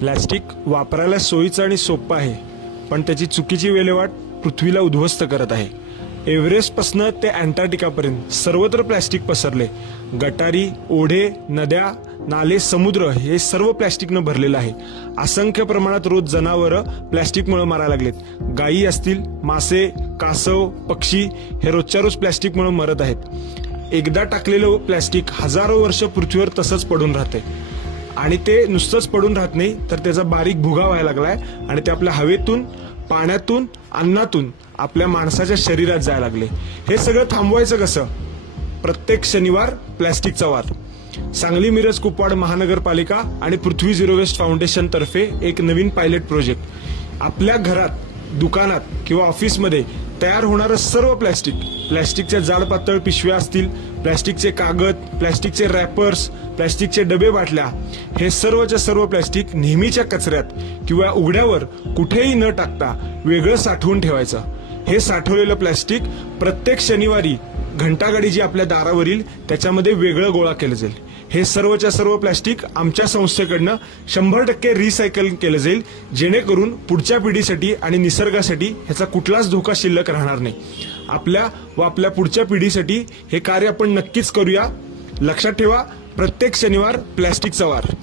Plastic वापरायला सोयीचं आणि सोपं आहे, पण त्याची चुकीची विल्हेवाट पृथ्वीला उद्ध्वस्त करत आहे. एव्हरेस्टपासून ते अंटार्क्टिकापर्यंत सर्वत्र प्लास्टिक पसरले. गटारी, ओढे, नद्या, नाले, समुद्र हे सर्व प्लास्टिकनं भरलेलं आहे. असंख्य प्रमाणात रोज जनावरं प्लास्टिकमुळे मारायला लागलेत. गायी असतील, मासे, कासव, पक्षी हे रोजच्या रोज प्लास्टिकमुळे मरत आहेत. एकदा टाकलेलं प्लास्टिक हजारो वर्ष पृथ्वीवर तसंच पडून राहते आणि ते नुसतंच पडून राहत नाही, तर त्याचा बारीक भुगा व्हायला लागलाय आणि ते आपल्या हवेतून, पाण्यातून, अन्नातून आपल्या माणसाच्या शरीरात जायला लागले. हे सगळं थांबवायचं कसं? प्रत्येक शनिवार प्लास्टिकचा वार. सांगली मिरज कुपवाड महानगरपालिका आणि पृथ्वी झिरो वेस्ट फाउंडेशन तर्फे एक नवीन पायलट प्रोजेक्ट. आपल्या घरात, दुकानात किंवा ऑफिसमध्ये तयार होणारं सर्व प्लास्टिकच्या जाड पातळ पिशव्या असतील, प्लास्टिकचे कागद, प्लास्टिकचे रॅपर्स, प्लास्टिकचे डबे, बाटल्या, हे सर्वच्या सर्व प्लास्टिक नेहमीच्या कचऱ्यात किंवा उघड्यावर कुठेही न टाकता वेगळं साठवून ठेवायचं. हे साठवलेलं प्लास्टिक प्रत्येक शनिवारी घंटागाडी जी आपल्या दारावर येईल त्याच्यामध्ये वेगळं गोळा केलं जाईल. हे सर्वच्या सर्व प्लास्टिक आमच्या संस्थेकडनं 100% रिसायकल केलं जाईल, जेणेकरून पुढच्या पिढीसाठी आणि निसर्गासाठी ह्याचा कुठलाच धोका शिल्लक राहणार नाही. आपल्या व आपल्या पुढच्या पिढीसाठी हे कार्य आपण नक्कीच करूया. लक्षात ठेवा, प्रत्येक शनिवार प्लास्टिकचा वार.